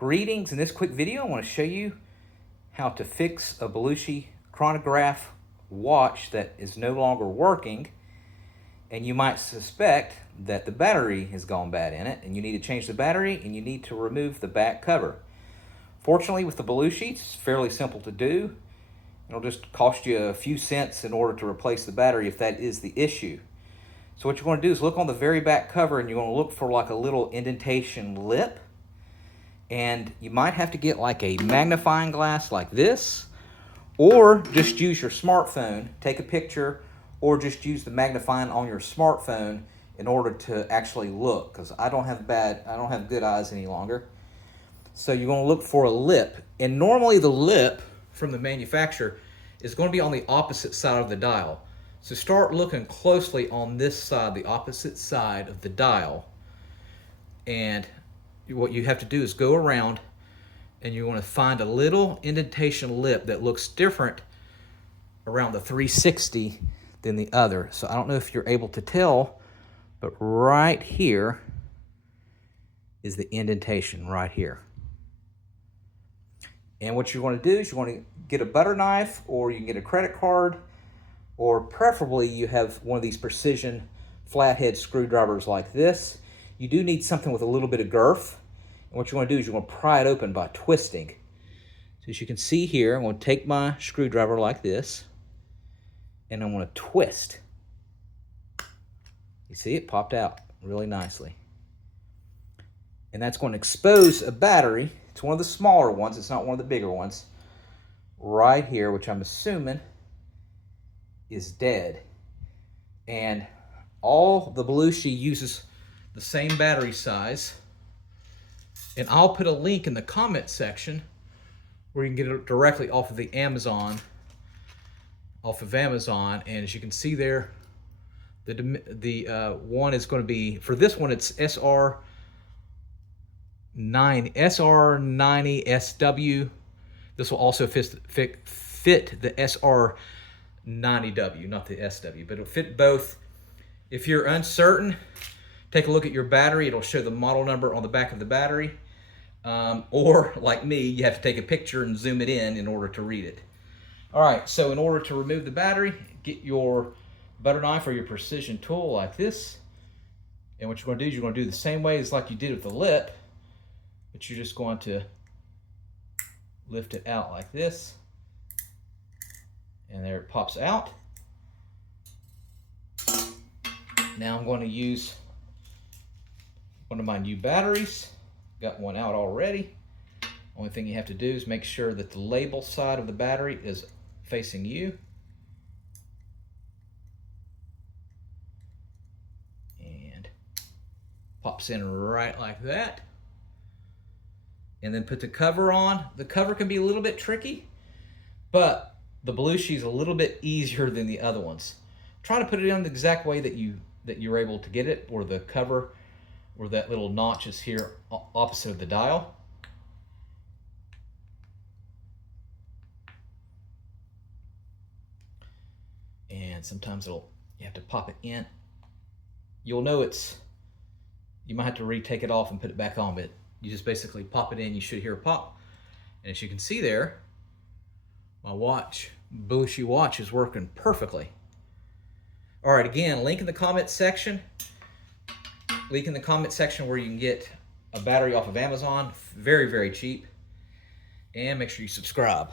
Greetings. In this quick video, I want to show you how to fix a Bulushi Chronograph watch that is no longer working, and you might suspect that the battery has gone bad in it, and you need to change the battery, and you need to remove the back cover. Fortunately, with the Bulushi, it's fairly simple to do. It'll just cost you a few cents in order to replace the battery if that is the issue. So what you're going to do is look on the very back cover, and you're going to look for like a little indentation lip. And you might have to get like a magnifying glass like this, or just use your smartphone, take a picture, or just use the magnifying on your smartphone in order to actually look, because I don't have good eyes any longer. So you're going to look for a lip, and normally the lip from the manufacturer is going to be on the opposite side of the dial. So start looking closely on this side, the opposite side of the dial, and what you have to do is go around and you want to find a little indentation lip that looks different around the 360 than the other. So I don't know if you're able to tell, but right here is the indentation right here. And what you want to do is you want to get a butter knife, or you can get a credit card, or preferably you have one of these precision flathead screwdrivers like this. You do need something with a little bit of girth. And what you want to do is you want to pry it open by twisting. So as you can see here, I'm going to take my screwdriver like this, and I'm going to twist. You see it popped out really nicely. And that's going to expose a battery. It's one of the smaller ones. It's not one of the bigger ones. Right here, which I'm assuming is dead. And all the Bulushi uses the same battery size. And I'll put a link in the comment section where you can get it directly off of Amazon. And as you can see there, the one is going to be, for this one, it's SR90SW. This will also fit the SR90W, not the SW, but it'll fit both. If you're uncertain, take a look at your battery. It'll show the model number on the back of the battery. Or, like me, you have to take a picture and zoom it in order to read it. All right, so in order to remove the battery, get your butter knife or your precision tool like this. And what you're going to do is you're going to do the same way as like you did with the lip, but you're just going to lift it out like this. And there it pops out. Now I'm going to use one of my new batteries. Got one out already. Only thing you have to do is make sure that the label side of the battery is facing you. And pops in right like that. And then put the cover on. The cover can be a little bit tricky, but the Bulushi is a little bit easier than the other ones. Try to put it in the exact way that you're able to get it, or the cover, where that little notch is here opposite of the dial. And sometimes you have to pop it in. You'll know you might have to retake it off and put it back on, but you just basically pop it in. You should hear a pop. And as you can see there, my Bulushi watch is working perfectly. All right, again, link in the comment section. Link in the comment section where you can get a battery off of Amazon. Very, very cheap. And make sure you subscribe.